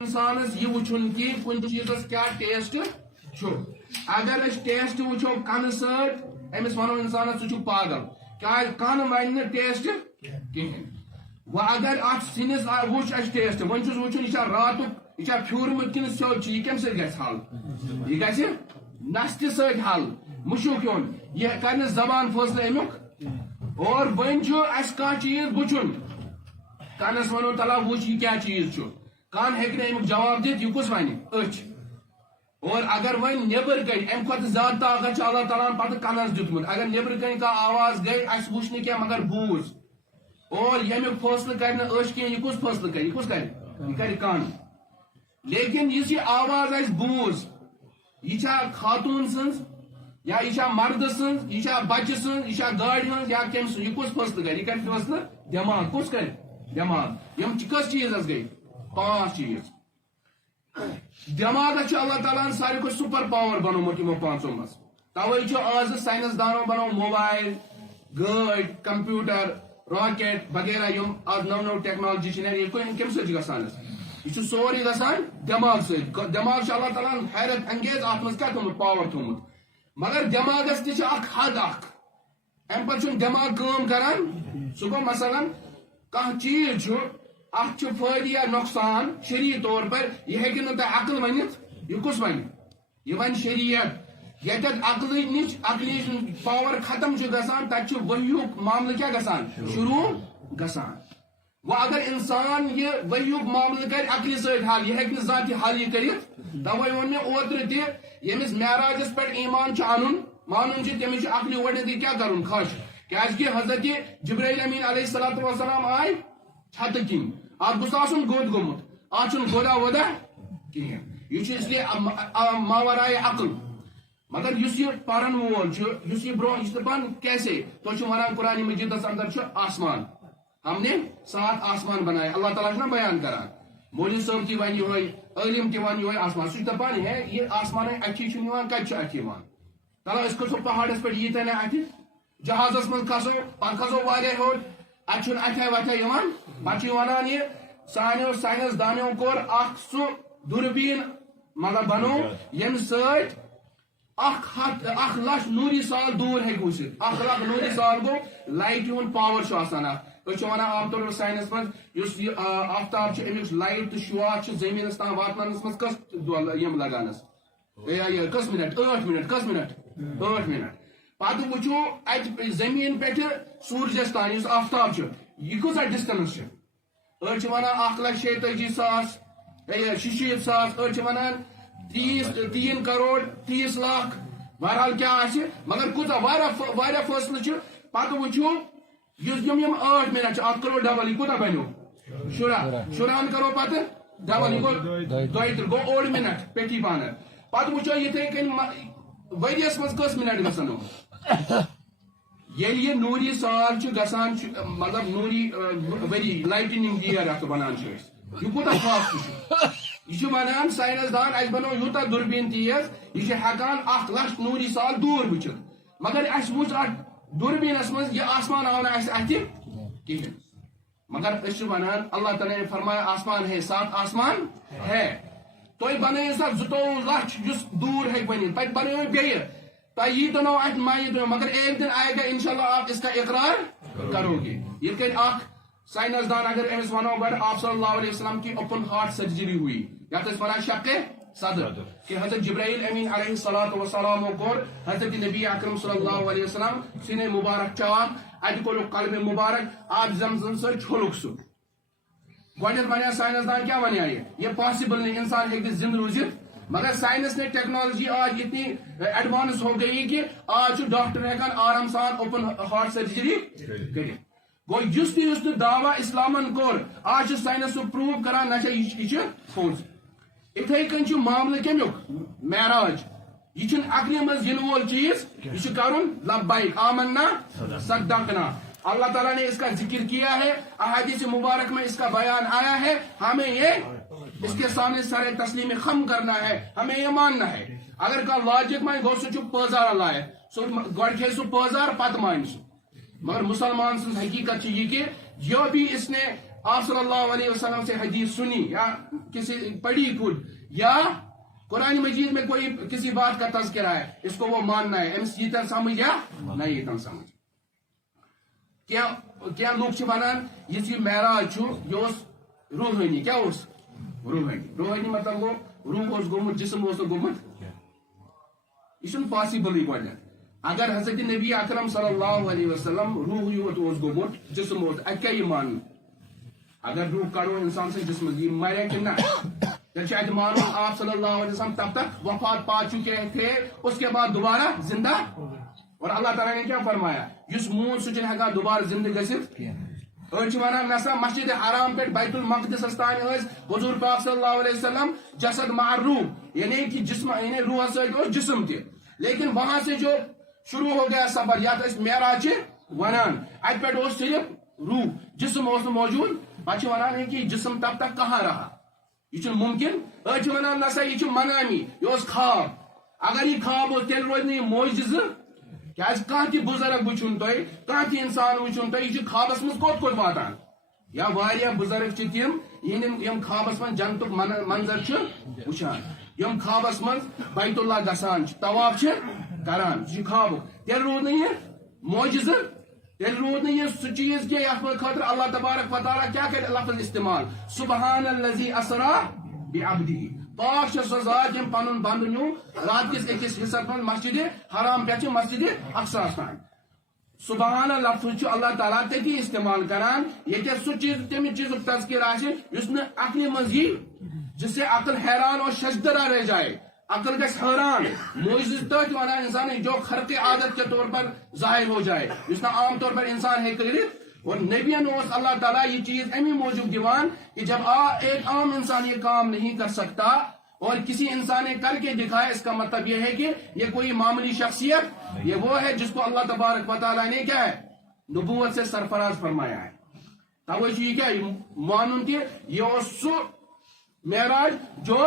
انسانس یہ وچھن کہ کن چیزس کیا ٹیسٹ اگر اس ٹیسٹ وچھو کن سٹ امس ونو انسانس ثہ پاگل کیا کن ون ٹیسٹ کہین و اگر ات سنس وچ اس ٹیسٹ ون چھس وچھن یہ رات یہ پھیورمت کن سیود یہ کم سر گھس حل یہ گھس نست ست حل مشک یون یہ کر زبان فیصلہ امیک اور ون اس کھانا چیز وچھن کنس ونو تلا وچ یہ کیا چیز کان ہیکہ امیک جواب دت یہ کس ون اچھ اور اگر ون نیبر کن ام کھت زیادہ طاقت اللہ تعالیٰ پتہ کنس دتمت اگر نیبر کن کا آواز گئی اس وچ کی مگر بوز اور یمیک فیصلہ کرنے اچھ کی یہ کس فیصلہ کر یہ کس کر یہ کر کان لیکن اس یہ آواز اس بوز یہ خاتون سنز یا یہ مرد سنز یہ بچہ سنز یہ گاڑی ہز یا کم سن یہ کس فیصلہ کر یہ کر فیصلہ دماغ کس کر دماغ یم کس چیز گئی پانچ چیز دماغ اللہ تعالیٰ ساری کو سپر پاور بنومت یمو پانچوں مز توے آز سائنس دانو بنو موبائل گاڑی کمپیوٹر راکٹ وغیرہ یم آج نو نو ٹیکنالوجی یہ کم سی گھان یہ سوری گھان دماغ ست دماغ اللہ تعالیٰ حیرت انگیز ات مز کیا تھومت پاور تھومت مگر دماغس تہ حد ام پتہ دماغ کام کران سہ گو مثلا کھانا چیز ات فائدہ یا نقصان شرعی طور پر یہ ہیکہ نہ تہ عقل ونت یہ کس ون یہ ون شریعت یتھ عقلی پاور ختم گژھان تتہ وحیک معاملہ کیا گژھان شروع گژھان و اگر انسان یہ وحیک معاملہ کر عقلی ست حل یہ ہیکہ ذاتی حل یہ کرت توے وون مے اوترٕ تہ یمس معراجس پہ ایمان انن مانن تمس عقلی گۄڈنیتھٕے کیا کرن خش کیازکہ حضرت جبرائیل امین علیہ الصلوۃ والسلام آئے چھت کن ات گوٚژھ آسُن گوٚد گوٚمُت ات چھُنہٕ گوٚدا ووٚدا کہین یہ اس لیے ماورائے عقل مگر اس یہ پرن وول اس یہ برو یہ دپان کیسے تو ونان قرآن مجیدس اندر آسمان ہم نے 7 آسمان بنائے اللہ تعالیٰ چھُنہ بیان کران مولوی صٲب تہ ون یہ عالم تہ ون یہ آسمان سہ دپان ہے یہ آسمان اتھی کتہ اتھ تلا اس کھسو پہاڑس پہ ییتن اتھ جہازس من کھسو پہ کھسو واریاہ ہیوٚر اتھ اتھے وتھے پتہ ونان یہ سانو سائنس دانو کور اخ سہ دوربین مطلب بنو یم ست 1,00,000 نوری سال دور ہیکہ وچھت 1,00,000 نوری سال گو لائٹ ہند پاور آسان اتھ ونان عام طور پر سائنس من اس آفتاب امیک لائٹ تو شعاع زمینس تام واتنس من کس یم لگانس کس منٹ 8 منٹ کس منٹ 8 منٹ پتہ وچھو ات زمین پہ سورجس تان اس آفتاب یہ کۭژاہ ڈسٹنس أڑۍ چھِ ونان 1,46,000 شیٖشیٖت ساس أڑۍ چھِ ونان 3 کروڑ 30 لاکھ بہرحال کیا آسہِ مگر کۭژاہ واریاہ فٲصلہٕ پتہ وچھو یُس یم 8 منٹ اتھ کرو ڈبل یہ کوٗتاہ بنیو 10 کرو پتہ ڈبل یہ گوٚو 32 گوٚو اوٚڑ منٹ پیٹھی پانہٕ پتہ وچھو یِتھے کٔنۍ ؤریس منٛز کٔژ منٹ گژھن ییٚلہِ یہِ نوٗری سال گژھان مطلب نوٗری ؤری لایٹنگ ییر اتھ ونان یہ کوٗتاہ فاسٹ یہ ونان سائنس دان اس بنو یوٗتاہ دوربین تیز یہ ہیکان 1,00,000 نوری سال دور وچھت مگر اس وچھ اتھ دوربینس مز یہ آسمان آو نہ اس اتھ کہین مگر اس ونان اللہ تعالیٰ نے فرمایا آسمان ہے 7 آسمان ہے تھی بنو سا 22 لچھ اس دور ہیک بنت تک بنو بیٚیہِ تۄہہِ یی تو نو اتھ معنی تو مگر ایک دن آئے گا انشاءاللہ آپ اس کا اقرار کرو گے یہ کہ سائنس دان اگر امس ونو گڈ آپ صلی اللہ علیہ وسلم کی اوپن ہارٹ سرجری ہوئی یتھ ونان شق صدر کہ حضرت جبرائیل امین علیہ الصلوۃ والسلام کور حضرت نبی اکرم صلی اللہ علیہ وسلم سینے مبارک چاک ات کورُکھ قلب مبارک آب زمزم سر چھولُکھ سُہ گۄڈنیتھ ونیا سائنس دان کیا ونیا یہ پاسبل نہیں انسان ہیکہ زندہ روزت مگر سائنس نے ٹیکنالوجی آج اتنی ایڈوانس ہو گئی کہ آج ڈاکٹر ہیکان آرام سان اوپن ہارٹ سرجری کرت گو یس تہ دعوی اسلامن کور آج سائنس پروو کران نہ یہ پوز اتھے کن معاملہ کمیک معراج یہ عقلی مز ین وول چیز یہ کرن لبیک آمنا صدقنا اللہ تعالیٰ نے اس کا ذکر کیا ہے احادیث مبارک میں اس کا بیان آیا ہے ہمیں یہ اس کے سامنے سر تسلیم خم کرنا ہے ہمیں یہ ماننا ہے اگر کا لاجک مان گو سہ پازار لائے گۄڈٕ کھیٚیہِ سُہ پازار پتہ مان سہ مگر مسلمان سن حقیقت یہ کہ جو بھی اس نے آپ صلی اللہ علیہ وسلم سے حدیث سنی یا کسی پڑھی خود یا قرآن مجید میں کوئی کسی بات کا تذکرہ ہے اس کو وہ ماننا ہے امس یہ سمجھ یا نہیں یہ سمجھ کیا لوگ ونان یہ معراج یہ روحانی کیا روحانی مطلب گو روح گومت جسم گومت یہ پاسبل گۄڈٕ اگر حضرت نبی اکرم صلی اللہ علیہ وسلم روح یوت گومت جسم اتہ یہ مان اگر روح کڑو انسان سے جسم یہ مرے کہ نہ تیل اتہ مانو آپ صلی اللہ علیہ وسلم تب تک وفات پا چکے تھے اس کے بعد دوبارہ زندہ اور اللہ تعالیٰ نے کیا فرمایا اس مون سہ ہکان دوبارہ زندہ گھت ونان نسا مسجد حرام پہ بیت المقدس تان حضور پاک صلی اللہ علیہ وسلم جسد مع روح یعنی کہ جسم یعنی روح ست جسم تہ لیکن وہاں سے جو شروع ہو گیا سفر یا تو معراج ونان ات پہ صرف روح جسم موجود پہ ونان ہے کہ جسم تب تک کہاں رہا یہ ممکن ونان نسا یہ منامی یہ خواب اگر یہ خواب تیل روز نا یہ معجزہ کھانا تہ بزرگ وچن تھی کھانا تہ انسان وچن تھی یہ خوابس مز کوت واتان یا واریاہ بزرگ تم یم خوابس من جنتک منظر وچان یم خوابس من بیت اللہ گسان طواف کران یہ خواب تیل رود نا یہ معجزہ تیل رود نا یہ سہ چیز کہ یت خاطر اللہ تبارک و تعالیٰ کیا کر لفظ استعمال سبحان الذی اسرا بعبدہ پاک سہ ذات یم پن بند نیو رات کس اکس حصہ من مسجد حرام پہ مسجد اقصا تان سبحان لفظ اللہ تعالیٰ تتی استعمال کران یہ سہ چیز تمہ چیز تذکر اس عقل مزی جس سے عقل حیران اور ششدرہ رہ جائے عقل گھس حیران معجزہ تک ونان انسان جو خرق عادت کے طور پر ظاہر ہو جائے جس عام طور پر انسان ہے کرت اور نبیان اللہ تعالیٰ یہ چیز امی موجود دیوان کہ جب ایک عام انسان یہ کام نہیں کر سکتا اور کسی انسان نے کر کے دکھایا اس کا مطلب یہ ہے کہ یہ کوئی معمولی شخصیت یہ وہ ہے جس کو اللہ تبارک و تعالیٰ نے کیا ہے نبوت سے سرفراز فرمایا ہے تو یہ کیا مانن کہ یہ سہ معراج جو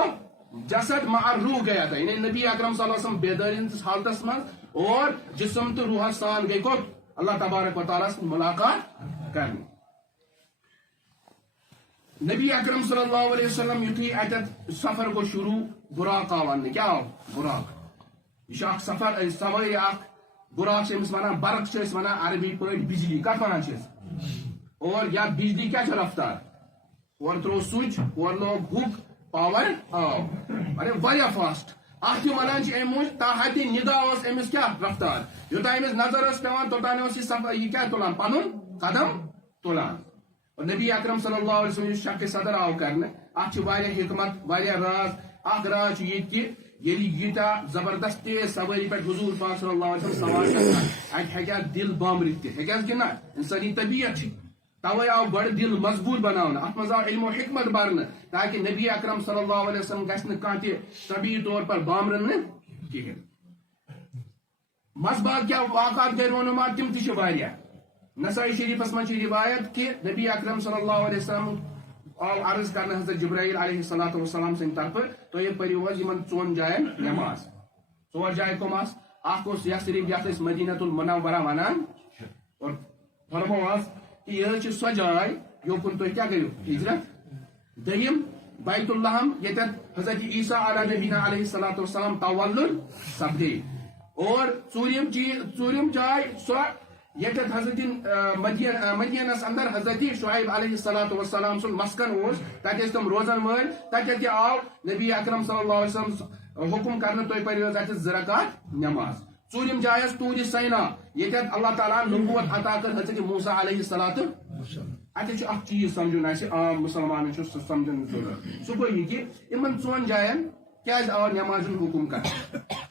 جسد مع روح گیا تھا یعنی نبی اکرم صلی اللہ علیہ وسلم بیداری حالتس من اور جسم تو روح سان گئی کو اللہ تبارک و تعالیٰ سے ملاقات کرنے نبی اکرم صلی اللہ علیہ وسلم یتھی اتت سفر کو شروع براق ون کیا براق یہ سفر سواری براق سے ونان برق سے ونان عربی پہ بجلی کت ونان اور یا بجلی کیا رفتار اور ترو سوئچ اور لوگ ہک پاور آو ارے واریاہ فاسٹ اتھ ونان موج تاحت ندا امس کیا رفتار یوتہ امس نظر پیوان توتان یہ کیا تلان پن قدم تلان اور نبی اکرم صلی اللہ علیہ وسلم شک صدر آو کرنے اتھ واریاہ حکمت واریاہ راز راز یہ کہ یوتہ زبردست تیز سواری پہ حضور پاک صلی اللہ علیہ وسلم سوار کران ات ہیکیا دل بامرت تہ کہ نا انسانی طبیعت توے آو بڑ دل مضبوط بناؤن ات مز آو علم و حکمت برن تاکہ نبی اکرم صلی اللہ علیہ وسلم گھن کھانا تہ طبیعی طور پر بامرن کہین مزباگ کیا واقعات گئی رونما تم تہ واریاہ نسائی شریفس من روایت کہ نبی اکرم صلی اللہ علیہ وسلم آو عرض کرنے حضرت جبرائیل علیہ الصلوۃ والسلام سند طرف تو یہ پریو یمن ژون جائن نماز ژور جائے کم اخ یثرب یتھ مدینۃ المنورہ ونان اور فرمواس کہ یہ سو جائے یوکن تھی کیا کرو ہجرت دیم بیت اللحم یتت حضرت عیسیٰ علیہ نبینا علیہ الصلوۃ والسلام تولد سپدے اور ژوٗرِم جائے سو یتت حضرت مدینس اندر حضرت شعیب علیہ الصلوۃ والسلام سن مسکن تک تم روزن ول تک آو نبی اکرم صلی اللہ علیہ وسلم حکم کرنے تھی پریو ات زرکات نماز ژوٗرِم جائے طور سینا یتت اللہ تعالیٰ نبوت عطا کر حضرت موسیٰ علیہ الصلوۃ اتھ اخ چیز سمجھن عام مسلمان سمجھن ضرورت سہ گو یہ کہ ان ژون جائن کیاز آو نماز حکم کر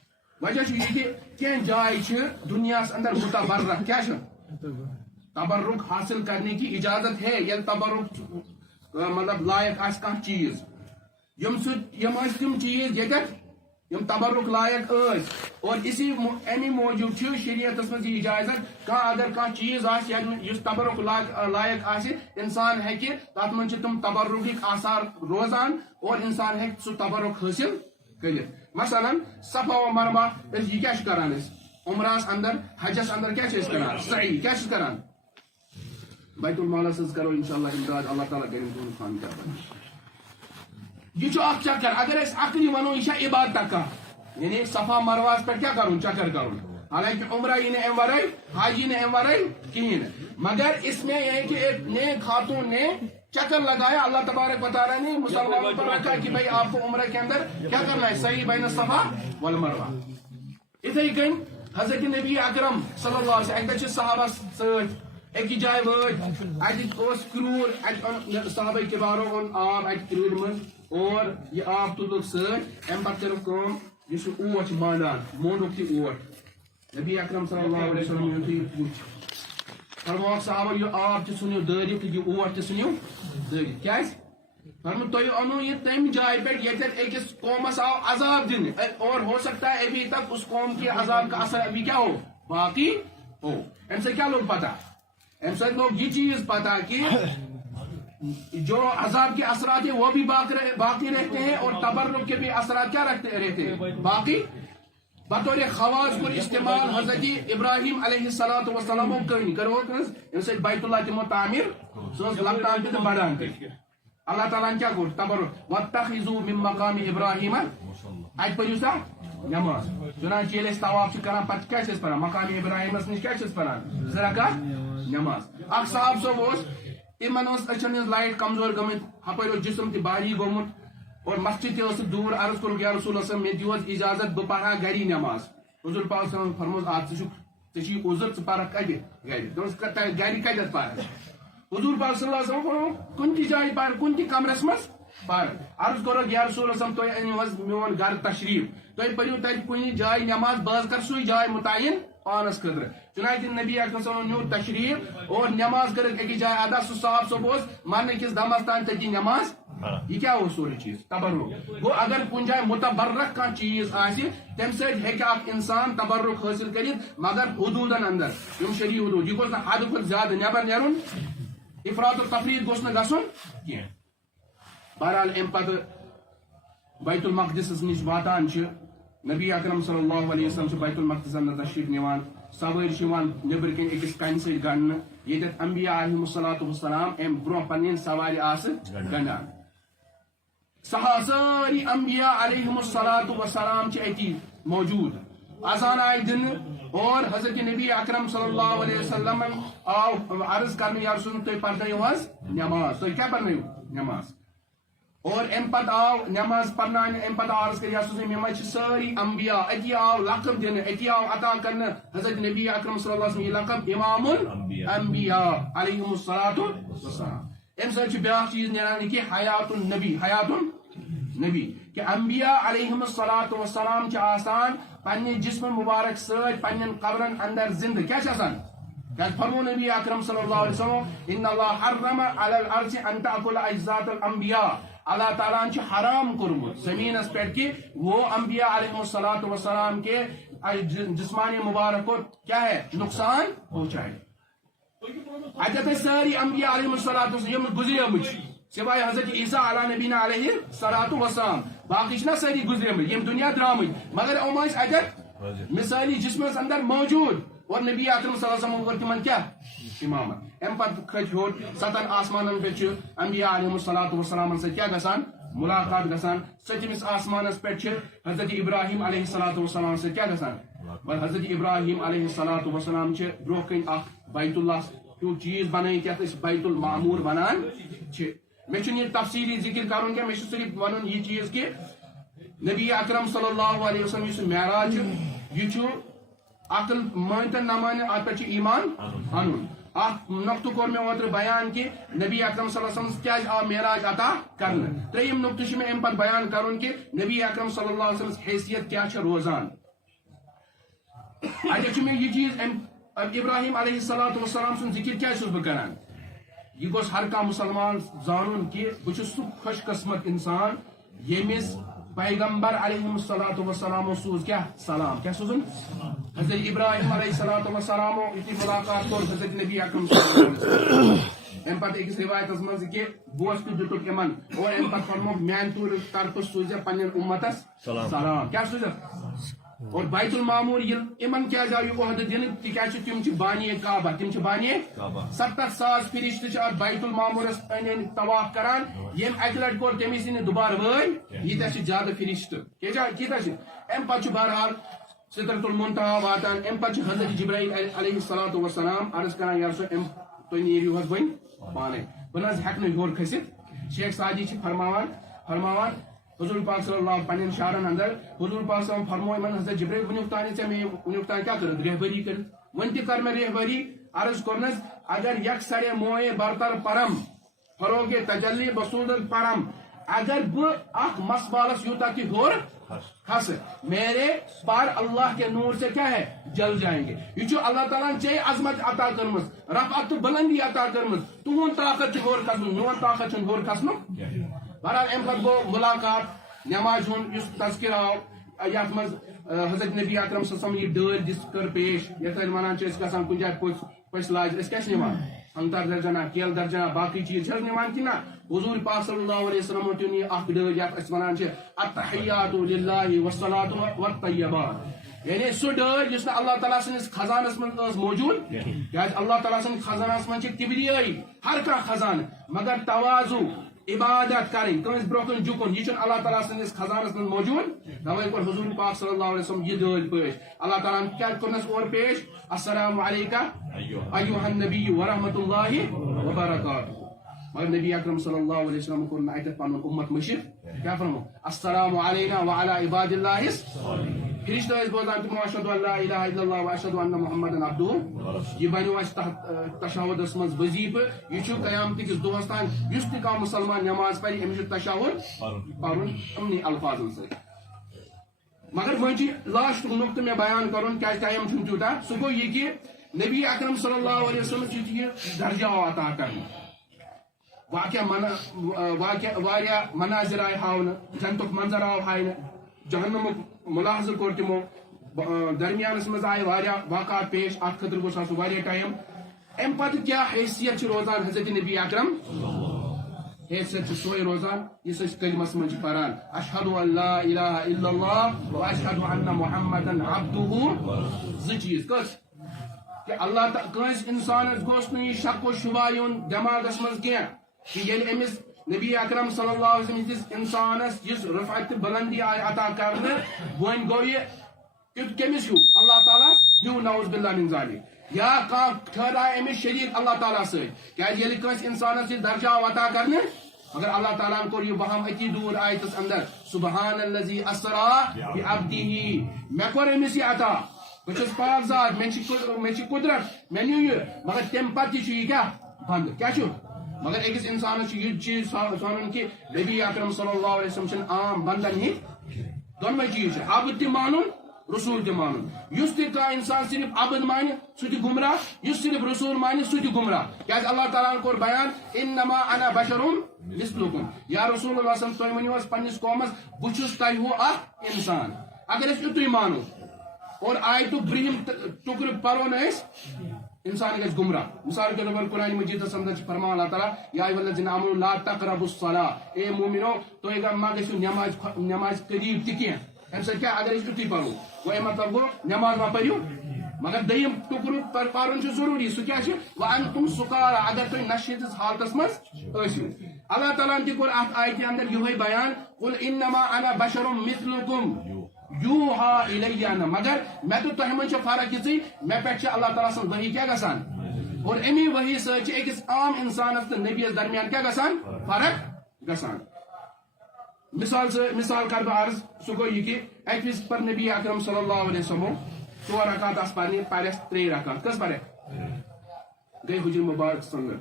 وجہ یہ کہ کیا جائے دنیا اندر متبرک کیا تبرک حاصل کرنے کی اجازت ہے یل تبرک مطلب لائق آس کھانا چیز تم چیز یم تبرک لائق اور اسی امی موجود شریعت مز یہ اجازت اگر کھانا چیز اس تبرک لائق انسان ہیکہ تر من تم تبرک آثار روزان اور انسان ہیک سہ تبرک حاصل کرت مثلا صفا و مروا یہ کیا کران عمراس اندر حجس اندر کیا کران سعی کیا کران بیت المالس کرو انشاءاللہ امداد اللہ تعالیٰ کریں تہذ خان کیا بنے یہ اخ چکر اگر اس عقلی ونو یہ عبادت کا یعنی صفا مرواز پہ کیا کروں چکر کروں حالانکہ عمرہ ہی نے ام ورائی حاجی نے ام ورائی کہیں مگر اس میں یہ کہ ایک نیک خاتون نے چکر لگایا اللہ تبارک بتا رہا نہیں مسلمانوں پر رکھا کہ بھائی آپ کو عمرہ کے اندر کیا کرنا ہے صحیح بین الصفا والمروہ اتھے کن حضرت نبی اکرم صلی اللہ علیہ وسلم ایک صحابہ ست ایک جائے وٲتۍ اتہ اوس کرور اتہ صحابہ کبارو اون آب اتہ کرور من اور یہ آب تلک ست ام پتہ کٔرٕکھ کٲم یُس اوٹ چھُ مانڈان موندُکھ تہِ اوٹ نبی اکرم صلی اللہ علیہ وسلم یُتھُے وُچھ فرموکھ صحابہ یہ آب تہِ ژھٕنِو دٲرِتھ یہ اوٹ تہِ ژھٕنِو دٲرِتھ کیٛازِ فرمو تُہۍ اوٚنوُ یہ تمہِ جایہِ پٮ۪ٹھ ییٚتٮ۪تھ أکِس قومس آو عذاب دِنہٕ اور ہو سکتا ہے ابھی تک اس قوم کے عذاب کا اثر ابھی کیا ہو باقی ہو ام سے کیا لوگ پتا ام سے لوگ یہ چیز پتا کہ جو عذاب کے اثرات ہیں وہ بھی باقی رہتے ہیں اور تبرک کے بھی اثرات کیا رہتے ہیں باقی بطور خواص کو استعمال حضرت ابراہیم علیہ السلام کرو ام سے بیت اللہ تمو تعمیر سوز لگتان تہ بڑھان اللہ تعالیٰ کیا کور تبرک واتخذوا من مقام ابراہیم ات پڑھو سا نماز چنانچہ ییٚلہِ أسۍ طواف چھِ کران پتہٕ کیٛاہ چھِ أسۍ پران مقام ابراہیمس نش کیٛاہ چھِ أسۍ پران 2 رکعت نماز اکھ صاحب صٲب اوس تمن ٲس أچھن ہٕنٛز لایٹ کمزور گٔمٕتۍ ہپٲرۍ اوس جسم تہِ بھاری گوٚمُت اور مسجد تہِ ٲسٕکھ دوٗر عرض کوٚرُکھ یا رسول اللہ مےٚ دِیِو حظ اجازت بہٕ پرٕ ہا گری نماز حضور پاک صلی اللہ علیہ وسلم فرمووُس ژےٚ چھُے عذر ژٕ پرکھ کتہِ گرِ دوٚپُس گرِ کتٮ۪تھ پرٕ حضور پاک صلی اللہ علیہ وسلم فرمووُکھ کُنہِ تہِ جایہِ پرٕ کُنہِ تہِ کمرس منٛز پرٕ عرض کوٚرُکھ یا رسول اللہ تُہۍ أنِو حظ میون گرٕ تشریف تُہۍ پٔرِو تتہِ کُنہِ جایہِ نماز بہٕ حظ کرٕ سُے جاے مُتعین پانس خٲطرٕ چنانچہ نبی اکرم صلی اللہ علیہ وسلم نیوٗ تشریف اور نماز کٔرٕکھ أکِس جایہِ ادا سُہ صاحب صٲب اوس مرنہٕ کِس دمس تام تٔتی نماز یہ کیا ہو سورُے چیز تبرک گو اگر کُنہِ جایہِ متبرک کانٛہہ چیز آسہِ تمہِ سۭتۍ ہیٚکہِ اکھ انسان تبرک حٲصِل کٔرِتھ مگر حدوٗدن اندر یِم شرعی حدوٗد یہِ گوٚژھ نہٕ حدٕ کھۄتہٕ زیادٕ نیبر نیرُن افراط و تفریٖط گوٚژھ نہٕ گژھُن کینٛہہ بہرحال امہِ پتہٕ بیت المقدسس نش واتان چھِ نبی اکرم صلی اللہ علیہ وسلم بیت المقدس اندر تشریف نِوان سوٲرۍ چھِ یِوان نیبرٕ کِنۍ أکِس کنہِ سۭتۍ گنڈنہٕ ییٚتٮ۪تھ انبیا علیہم الصلاۃ والسلام امہِ برونٛہہ پننٮ۪ن سوارِ آسہٕ گنڈان سٲری انبیا علیہم الصلاۃ والسلام چھِ اتی موجود اذان آیہِ دِنہٕ اور حضرت نبی اکرم صلی اللہ علیہ وسلم آو عرض کرنہٕ یا رسول تُہۍ پرنٲیِو حظ نماز تُہۍ کیٛاہ پرنٲیِو نماز اور ام پتہ آو نماز پرنانے ام پتہ عرض کر یا رسول مےٚ منٛز چھِ سٲری انبیا اتی آو لقب دِنہٕ اتی آو عطا کرنہٕ حضرت نبی اکرم صلی اللہ علیہ وسلم یہ لقب امام الانبیاء علیہم الصلاۃ والسلام ام سۭتۍ چھُ بیٛاکھ چیٖز نیران کہ حیات النبی حیات النبی کہ انبیاء علیہم الصلاۃ والسلام چھِ آسان پننہِ جسم مبارک سۭتۍ پننٮ۪ن قبرن اندر زندٕ کیٛاہ چھِ آسان کیٛازِ فرمو نبی اکرم صلی اللہ علیہ وسلم ان اللہ حرم علی الارض ان تأکل اجزاء الانبیاء اللہ تعالیٰ نے حرام کورمت زمینس پہ کہ وہ انبیاء علیہ الصلاۃ والسلام کے جسمانی مبارک کو کیا ہے نقصان پہنچائے اتھ ساری انبیاء علیہ الصلاۃ والسلام گزریمت سوائے حضرت عیسیٰ علی نبینا علیہ الصلاۃ والسلام باقی نا ساری گزریمت یم دنیا درامت مگر ام اتھ مثالی جسمس اندر موجود اور نبی اکرم صلی اللہ علیہ وسلم تمن کیا امامت ام پتہ کھٔتۍ ہیوٚر 7 آسمانن پٮ۪ٹھ چھِ انبیاء علیہم الصلاۃ والسلام سۭتۍ کیٛاہ گژھان ملاقات گژھان 7مِس آسمانس پٮ۪ٹھ چھِ حضرت ابراہیم علیہ الصلاۃ والسلام سۭتۍ کیٛاہ گژھان حضرت ابراہیم علیہ الصلاۃ والسلام چھِ برونٛہہ کَنۍ اکھ بیت اللہ ہیوٗ چیٖز بنٲیِتھ یتھ أسۍ بیت المعموٗر ونان چھِ مےٚ چھُنہٕ یہِ تفصیٖلی ذکر کرُن کینٛہہ مےٚ چھُ صرف ونُن یہِ چیٖز کہ نبی اکرم صلی اللہ علیہ وسلم یُس معراج چھُ یہِ چھُ عقل مٲنتن نہ مٲنِتھ اتھ پٮ۪ٹھ چھُ ایمان انُن اکھ نقطہٕ کوٚر مےٚ اوترٕ بیان کہ نبی اکرم صلی اللہ علیہ وسلم کیٛازِ آو معراج عطا کرنہٕ ترٛیٚیِم نقطہٕ چھُ مےٚ امہِ پتہٕ بیان کرُن کہ نبی اکرم صلی اللہ علیہ وسلم حیثیت کیٛاہ چھےٚ روزان اتٮ۪تھ چھُ مےٚ یہِ چیٖز ابراہیم علیہ الصلاۃ والسلام سُنٛد ذکر کیٛازِ چھُس بہٕ کران یہ گوٚژھ ہر کانٛہہ مُسلمان زانُن کہ بہٕ چھُس سُہ خوش قسمت انسان ییٚمِس پیغمبر علیہ الصلاۃ والسلام سوز کیا سلام کیا سوزن حضرت ابراہیم علیہ الصلاۃ والسلام یُتھُے ملاقات کوٚر حضرت نبی اکرم صلی اللہ علیہ وسلم امہِ پتہٕ أکِس روایتس منٛز کہ بوس تہِ دِتُکھ یِمن اور امہِ پتہٕ فرموکھ میانہِ طرفہٕ سوٗزِ پننٮ۪ن اُمتس سلام کیا سوٗزکھ اور بیت المعمور یمن کیا آو یہ عہدہ دن تکیاز تم بانی کعبہ تم بانی 70,000 فرشتہ ات بیت المعمورس ان طواف کران یم اکہ لٹ کور تمس دوبارہ ول یہ زیادہ فرشتہ کیتا ام پتہ بہرحال سدرۃ المنتہا واتان ام پتہ حضرت جبرائیل علیہ الصلوۃ والسلام عرض کران یا رسول ام تو نیرو حظ ون پانے بہ ہیکہ ہور کھسِتھ شیخ سعدی فرماوان حضور پاک صلی اللہ علیہ پنن شعرن اندر حضور پاک صلی اللہ فرمو من حضرت جبرائیل ونیک تان کیا کر رہبری کر ون تہ کر میں رہبری عرض کرنس اگر یک سڑے موئے برتر پرم فروغ تجلی بسود پرم اگر بہ اخ مسبالس یوتا کہ ہور کھس میرے پار اللہ کے نور سے کیا ہے جل جائیں گے یہ اللہ تعالیٰ چے عظمت عطا کرمت رفعت تو بلندی عطا کرمت تہن طاقت ہور کھسن میون طاقت ہور کھسن بہرحال ام پتہ گو ملاقات نماز ہند اس تذکر آو یت مز حضرت نبی اکرم صلی اللہ علیہ وسلم یہ ڈل دس کر پیش یت ونان گھان کن جائے پس لاج اس کیا نمان ہنگتر درجنہ کیل درجنہ باقی چیز نمان کہ حضور پاک صلی اللہ علیہ وسلم تن یہ اخ ڈل یت ونان التحیات للہ والصلاۃ والطیبات یعنی سہ ڈل اس اللہ تعالیٰ سندس خزانس من موجود کیاز اللہ تعالیٰ سند خزانس من کبریائی ہر کھانا خزانہ مگر تواضع عبادت کریں کنس برکن جکن یہ اللہ تعالیٰ سندس خزانس من موجود توے کور حضور پاک صلی اللہ علیہ وسلم یہ دل پیش اللہ تعالیٰ کیا کرنس اور پیش السلام علیکہ ایھا النبی ورحمۃ اللہ وبرکاتہ مگر نبی اکرم صلی اللہ علیہ وسلم کور اتھ پن امت مشر کیا فرمو السلام علینا وعلی عباد اللہ فرشتہ بوزان تم اشہد ان لا الہ الا اللہ واشہد ان محمد عبدہ یہ بنو اس تشہدس مز وظیفہ یہ قیامت کس دہس تان یس تہ کانٛہہ مسلمان نماز پڑھ امس تشہد پرن امنی الفاظن ست مگر وۄنۍ لاسٹ نقطہ میں بیان کرن کیا ٹائم چھُنہٕ تیوٗتاہ سُہ گوٚو یہ کہ نبی اکرم صلی اللہ علیہ وسلم یہ درجہ آو عطا کرنہٕ واریاہ مناظر آئے ہاونہٕ جنتُک منظر آو ہاونہٕ جہنمُک ملاحظہ کور تمو درمیانس مز آئے واریاہ واقعات پیش ات خاطر گوس آسُن واریاہ ٹائم ام پتہ کیا حیثیت روزان حضرت نبی اکرم حیثیت سوے روزان اس کلمس من پران اشہد ان لا الہ الا اللہ واشہد ان محمدا عبدہ ز چیز کس کہ اللہ کنس انسانس گوس نہ یہ شک و شبہ یون دماغس مز کی کہ یل امس نبی اکرم صلی اللہ علیہ وسلم انسانس جس رفعت بلندی آئی عطا کرنے ون گو یہ کمس ہو اللہ تعالیٰ ہو نعوذ باللہ من ذالک یا ٹھہرائے امس شریک اللہ تعالیٰ ست کیا یل کنس انسانس یہ درجہ آو عطا کرنے مگر اللہ تعالیٰ کور یہ وہم اتی دور آیتس اندر سبحان الذی اسری بعبدہ میں کور امس یہ عطا بچس پاک ذات میں قدرت میں نیو یہ مگر تم پتہ یہ کیا بند کیا مگر اکس انسانس یہ چیز سنن کہ نبی اکرم صلی اللہ علیہ وسلم عام بندن ہند دونوے چیز عبد تہ مانن رسول تہ مانن یس تہ کانٛہہ انسان صرف عبد مانہ سہ تہ گمراہ یس صرف رسول مانہ سہ تہ گمراہ کیاز اللہ تعالیٰ کور بیان انما انا بشر مثلکم یا رسول اللہ صلی اللہ علیہ وسلم تُہۍ ؤنِو پننس قومس بہ چھُس تۄہہِ ہیوٗ اکھ انسان اگر أسۍ یُتُے مانو اور آیتُک برٛونٛہِم ٹُکرٕ پرو نہٕ أسۍ انسان گژھِ گمراہ مثال کے طور پر قرآن مجید اندر فرمان اللہ تعالیٰ یا ایھا الذین آمنوا لا تقربوا الصلاۃ اے مومنو تُہۍ ما گژھِو نماز قریب تہ کینٛہہ امہ سۭتۍ کیٛاہ اگر أسۍ یُتُے پرو گوٚو امیُک مطلب گوٚو نماز ما پٔرِو مگر دوٚیِم ٹُکرٕ پرُن چھُ ضروٗری سُہ کیٛاہ چھُ وانتم سکارا اگر تُہۍ نشہٕ ہٕنٛدِس حالتس منٛز ٲسِو اللہ تعالیٰ ہن تہِ کوٚر اتھ آیتہِ اندر یِہوے بیان قل انما انا بشر مثلکم یوحا الیہ مگر میں تو تہ من فرق یہ مے پہ اللہ تعالیٰ سن وحی کیا گسان اور امی وحی ست اکس عام انسانس تو نبیس درمیان کیا گسان فرق گسان مثال کر بہ عرض سہ گو یہ کہ اک وز پر نبی اکرم صلی اللہ علیہ وسلم 4 رکعت آس پرنہ پرس 3 رکعت کس پرے گئی حجر مبارک سنگر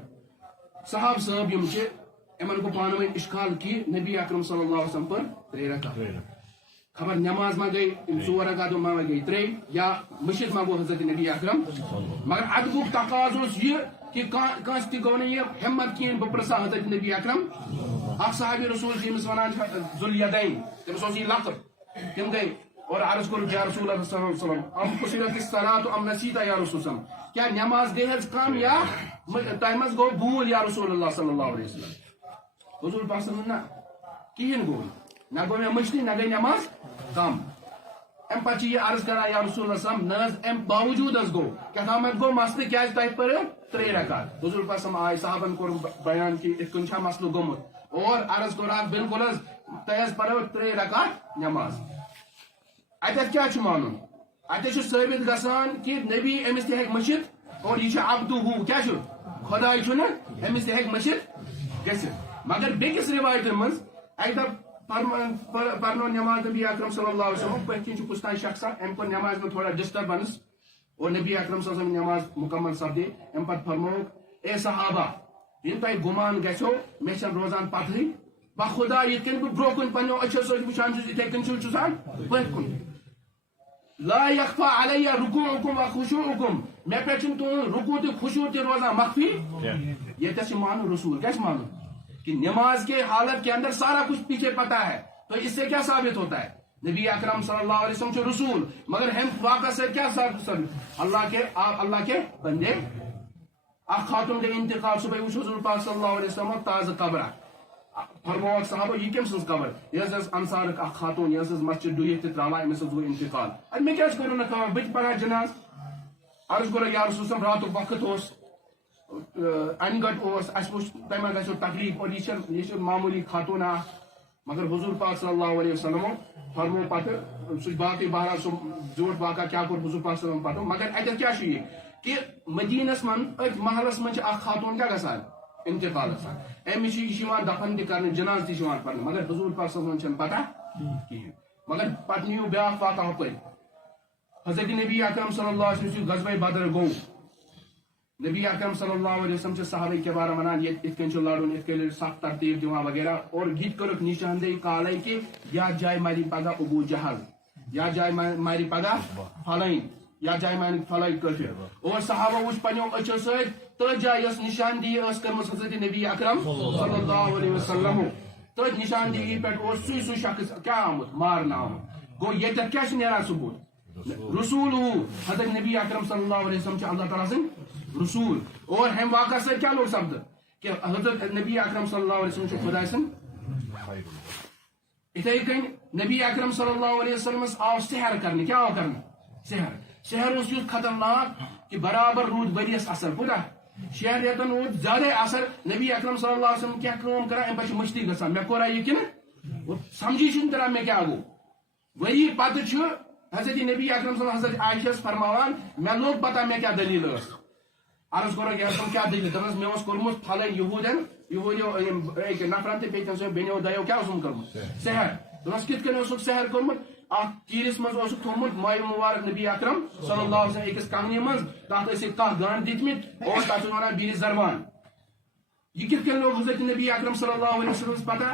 صحاب صاحب یم امن کو پانہ ون اشکال کی نبی اکرم صلی اللہ علیہ وسلم پر 3 رکعت خبر نماز ما گئی 4 رکعت ما گئی 3 یا مشید ما گو حضرت نبی اکرم مگر ادبک تقاض یہ کہ کانس تہ گو یہ ہمت کین بہ پرسا حضرت نبی اکرم اخ صحابی رسول یمس ونان ذوالیدین تمس اوس یہ لقب تم گئی اور عرض کور یا رسول اللہ صلی اللہ علیہ وسلم ام قصرت الصلاۃ ام نسیت یا رسول اللہ کیا نماز گئی حض کم یا تہ مز گو بھول یا رسول اللہ صلی اللہ علیہ وسلم حضور پاک صلی اللہ کہین گو نہ گو میں مشتی نہ گئی نماز کم ام پتہ یہ عرض کران یا رسول اللہ صلی اللہ علیہ وسلم ام باوجود گو کیا تامت گو مسئلہ کیا تہ پڑھو 3 رکعت حضور پاک صلی آئے صحابن کور بیان کہ ات کن مسئلہ گومت اور عرض کور بالکل تہ پڑھو 3 رکعت نماز اتھ کیا مانن اتھ ثابت گژھان کہ نبی امس تہ ہیک مشد اور یہ عبدہ کیا خدائی چھُ امس تہ ہیک مشد گژھِتھ مگر بیکس روایتن من اک دہ پرنو نماز نبی اکرم صلی اللہ علیہ وسلم پہ کن کس تان شخصا ام کو نماز میں تھوڑا ڈسٹربنس اور نبی اکرم صلی اللہ علیہ وسلم نماز مکمل سپدے ام پتہ فرموک اے صحابہ یم تہ گمان گژھو مے چھن روزان پتہ بخدا یہ کن برو کن پنو اچھو سو وچھان چھس اتھے کن چھسان پتھ کن لا يخفى علي ركوعكم وخشوعكم میں پہ چھن تو رکوع تہ خشوع تہ روزان مخفی یہ تہ مانو رسول کیس مانو کہ نماز کے حالت کے اندر سارا کچھ پیچھے پتا ہے تو اس سے کیا ثابت ہوتا ہے نبی اکرم صلی اللہ علیہ وسلم رسول مگر ہم واقع سے کیا ثابت اللہ کے بندے خاتون کے انتقال صبح وچ حضور پاک صلی اللہ علیہ وسلم تازہ قبر فرموک صحابہ یہ کم سن قبر یہ انصار خاتون یہ مسجد ڈہت تراوا امس گو انتقال اد میں کیا کرو نا کام بت پڑھا جناز عرض کرو یا رسول اللہ رات وقت ان گٹ اس وچ تمہ گژھو تکلیف اور یہ معمولی خاتون مگر حضور پاک صلی اللہ علیہ وسلم فرمو پتہ سہ باقی بہرحال سہ زیوٹھ واقعہ کیا کور حضور پاک صلی اللہ علیہ وسلم پتہ مگر اتھ کیا یہ کہ مدینس من ات محلس من خاتون کیا گژھان انتقال گژھان امس یہ دفن تہ کرنے جناز تہ پڑھنے مگر حضور پاک صلی اللہ علیہ وسلم پتہ کہین مگر پتہ نیو بیاکھ واقعہ ہپر حضرت نبی اکرم صلی اللہ علیہ وسلم غزوہ بدر گو نبی اکرم صلی اللہ علیہ وسلم صحابہ کے بارے ونان ات کن لڑن ات کن سخت ترتیب دِوان وغیرہ اور یہ کرک نشاندہی کالے کہ یا جائے ماری پگہ ابو جہل یا جائے ماری پگہ فلائن یا جائے ماری فلائی کفر اور صحابہ وچ پنو اچھو ست تر جائے یس نشاندہی کرم حضرت نبی اکرم صلی اللہ علیہ وسلم تر نشاندہی پہ سو شخص کیا آمت مارنا آمت گو یہ کیا نیران ثبوت رسول حضرت نبی اکرم صلی اللہ علیہ وسلم اللہ تعالیٰ سن رسول اور ہم واقع سے کیا لوگ سپد کہ حضرت نبی اکرم صلی اللہ علیہ وسلم خدا سن اتھے کن نبی اکرم صلی اللہ علیہ وسلم آو سحر کرنے کیا آو کرنے سحر اس یوت خطرناک کہ برابر رود ؤریس اثر پورا 6 ریتن رود زیادہ اثر نبی اکرم صلی اللہ علیہ وسلم کیا کام کران ام پتہ مشتی گژھان مے کورا یہ کن سمجھی چھن تران مے کیا گو وری پتہ چھ حضرت نبی اکرم صلی اللہ علیہ وسلم حضرت عائشہ فرماوان مے لوگ پتہ مے کیا دلیل اس عرض کرو کہ کیا دلیل دپس مے اوس کورمت پھلن یہودیو نفرن تہ بیتن سو بینیو دایو کیا اوسم کرمت سحر دپس کت کن اوسک سحر کرمت اخ تیرس مز اوسک تھومت ماہ مبارک نبی اکرم صلی اللہ علیہ وسلم اکس کنگنہ مز تحت ٲسِکھ کاہ گانٹ دتمت اور تتھ ونان بیٖر زربان یہ کت کن لوگ حضرت نبی اکرم صلی اللہ علیہ وسلم پتہ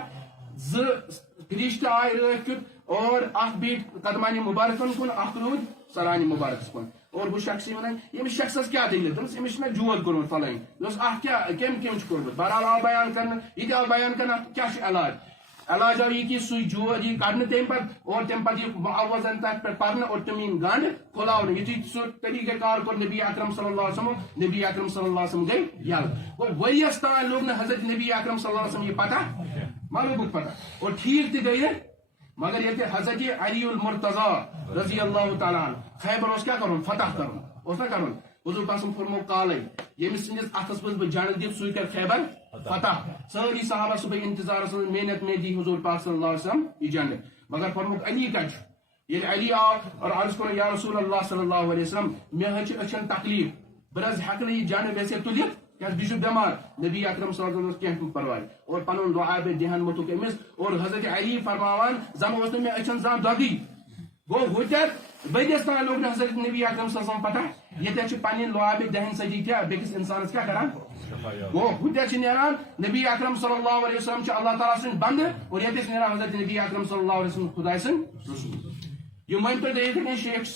فرشتہ آئے رات کیُت اور اخ بیٖٹھ قدمانہ مبارکن کن اخ روٗد سلانہ مبارکس کن اور وہ شخص ونان یمس شخصس کیا دلیل دپس امس چھ جود کورمت فلٲنۍ دپس اخ کیا کم کورمت بہرحال آو بیان کرنے یہ آو بیان کرنے کیا علاج علاج آو یہ کہ سُے جود یہ کڑنے تم پہ اور تم پہ یہ معوضن تک پہ پڑھنے اور تم گنڈ کھلاؤ یتھی سہ طریقہ کار کور نبی اکرم صلی اللہ علیہ وسلم نبی اکرم صلی اللہ علیہ وسلم گئی یل گو ؤریس تان لوگ نا حضرت نبی اکرم صلی اللہ علیہ وسلم یہ پتہ معلوم پتہ اور ٹھیک تہ گئی مگر یہ حضرت علی المرتضی رضی اللہ تعالیٰ عنہ خیبر اس کیا کرن فتح کرن اس نہ کرن حضور پاک فرمو کالے یمس سندس اتھس مز بہ جنگ دت سُے کر خیبر فتح ساری صحابہ صبح انتظار محنت میں دی حضور پاک صلی اللہ علیہ وسلم یہ جنگ مگر فرمو علی کچ یہ علی آو اور عرض کرو یا رسول اللہ صلی اللہ علیہ وسلم مے ہچ اچھن تکلیف برز ہیکن یہ جنگ ویسے تلت کیا بہ بیمار نبی اکرم صلی اللہ علیہ وسلم کینہ پرواے اور پنن دعا بے دہن متوک امس اور حضرت علی فرماوان زم اس میں اچھن زان دگی گو ہوتر بدس تان لوگ حضرت نبی اکرم صلی اللہ علیہ وسلم پتہ یہ پنن لعاب دہن سجی کیا بیکس انسانس کیا کران گو ہوتر نیران نبی اکرم صلی اللہ علیہ وسلم اللہ تعالیٰ سن بند اور یہ نیران حضرت نبی اکرم صلی اللہ علیہ وسلم خدا سن رسول یہ ون پہ دیکھنے شیخ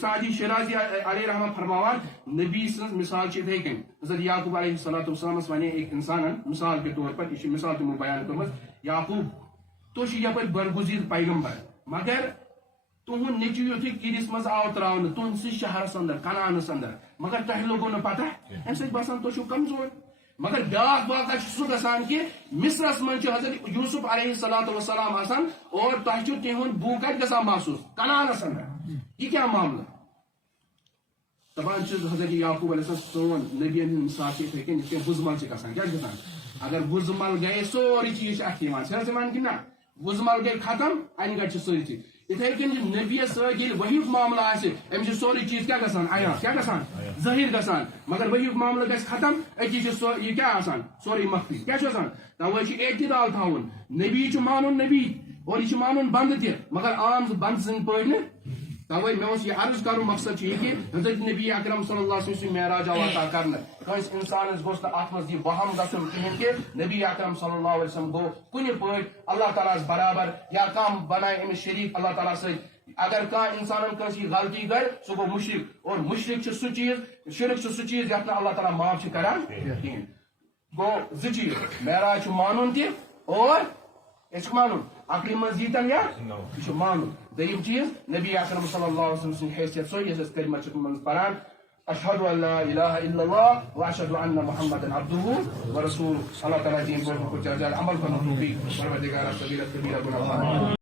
سعدی شیرازی علیہ رحمہ فرماوان نبی سن مثال اتھے کن حضرت یعقوب علیہ السلام ونے ایک انسان مثال کے طور پر یہ مثال تمو بیان کرمت یعقوب تو یپر برگزید پیغمبر مگر تہد نیچو یوتھے کیرس مز آو تراؤن تہد سی شہرس اندر کنانس اندر مگر تہ لوگو نا پتہ ام سۭتۍ باسان تُہۍ چھِو کمزور مگر بیاکھ واقعہ سہ گژھان کہ مصرس من حضرت یوسف علیہ الصلاۃ والسلام آسان اور تہ تہد بو کت گژھان محسوس کنانس اندر یہ کیا معاملہ دپان حضرت یعقوب علیہ السلام سون نبی ہند مثال اتھے کن یت وزمل گژھان کیا گژھان اگر وزمل گئے سوری چیز اتھ کہ نا وزمل گئی ختم ان گھر سوری چیز اتھے کن نبیس سی وحی معاملہ آم سوری چیز کیا گژھان عیاں کیا گژھان ظاہر گژھان مگر وحی معاملہ گژھِ ختم اتی یہ کیا آسان سوری مخفی کیا آسان توے اعتدال تھاون نبی مانن نبی اور یہ مانن بند تہ مگر عام بند سند پہ توے مے یہ عرض کرو مقصد یہ کہ حضرت نبی اکرم صلی اللہ علیہ وسلم معراج آو عطا کرنے کنس انسانس گوس ات مز یہ وہم گھن کہین کہ نبی اکرم صلی اللہ علیہ وسلم گو کن پہ اللہ تعالیٰ برابر یا کم بنائے امس شریک اللہ تعالیٰ ست اگر کان انسان کنس یہ غلطی کر سہ گو مشرک اور مشرک سہ چیز شرک سہ چیز یت اللہ تعالیٰ معاف کران کہین گو ز چیز معراج مانن تہ اور مانن عقلی مز یتن یا یہ مانن دیم چیز نبی اکرم صلی اللہ علیہ وسلم سن حیثیت سو یس کلمہ من پران اشهد ان لا اله الا الله واشهد ان محمدا عبده ورسوله اللہ تعالیٰ دین کو عمل کرنے توفیق پروردگار کبیرہ کبیرہ گناہ